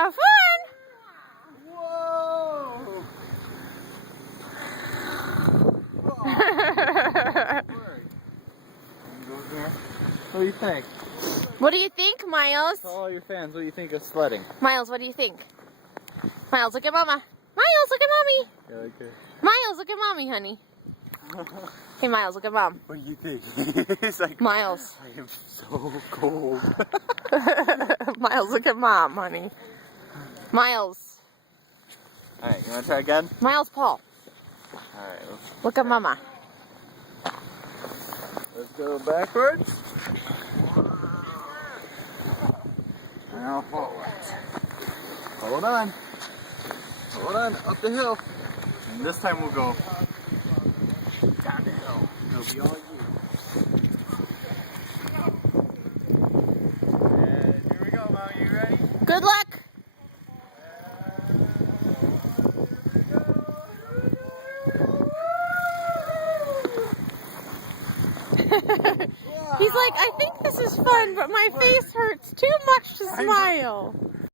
Have fun! Whoa! What do you think? What do you think, Miles? Tell all your fans what you think of sledding. Miles, what do you think? Miles, look at Mama. Miles, look at Mommy. Yeah, okay. Miles, look at Mommy, honey. Hey, Miles, look at Mom. What do you think? It's like, Miles. I am so cold. Miles, look at Mom, honey. Miles. Alright, you wanna try again? Miles, Paul. Alright, Look at Mama. let's go backwards. Now forwards. Hold on. Hold on, up the hill. And this time we'll go down the hill. It'll be all you. And here we go, Mom. You ready? Good luck. He's like, I think this is fun, but my face hurts too much to smile.